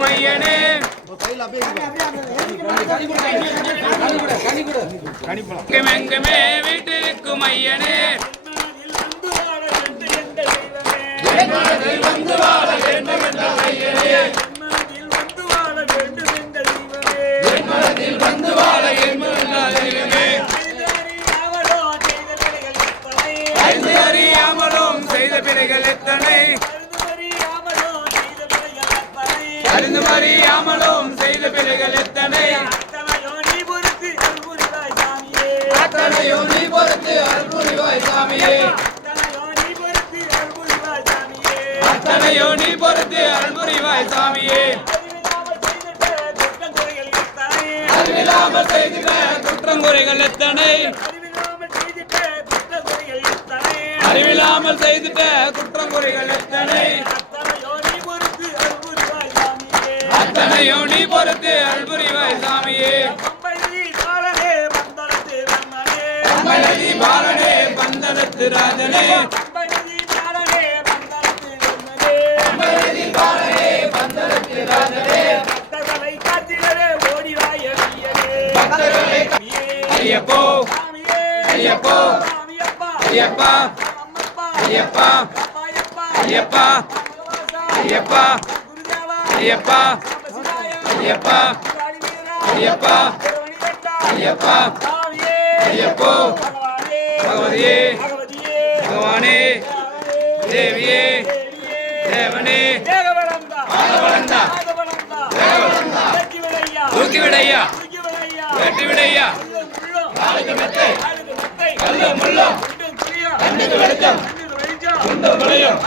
ராமையனே எங்குமெங்குமே வீட்டிருக்கும் ஐயனே வந்து வாழ வேண்டும் என்ற ஐயனே வந்து வாழ வேண்டும் என்ற ஐயனே ஐந்து அறியாமலும் செய்த பிறைகள் எத்தனை? அறிந்து அறியாமலும் செய்த பிழைகள் எத்தனை? அத்தனையோ நீ பொறுத்து அருள் புரிவாய் சாமியே. அத்தனையோ நீ பொறுத்து அருள் புரிவாய் சாமியே. அறிவில்லாமல் செய்திட குற்றங்குறைகள் எத்தனை? அறிவில்லாமல் செய்திட்ட குற்றங்குறைகள் எத்தனை? அத்தனையோ நீ பொறுத்து அருள் புரிவாய் சாமியே பாலனே பந்தனத்து ராஜனே. பாலனே பந்தனத்து ராஜனே. பக்தர்களை ஐயப்போ ஐயப்போ. ஐயப்பா. ஐயப்பா. ஐயப்பா. ஐயப்பா. ஐயப்பா. ஐயப்பா ஐயப்பா ஐயப்பா ஐயப்போ பகவதியே பகவானே தேவியே தேவனே ஆகவளந்தா தூக்கி விடையா வெற்றி விடையா காலுக்கு மெத்தை முள்ளும் கண்ணுக்கு வெளிச்சம் குண்டு முளையும்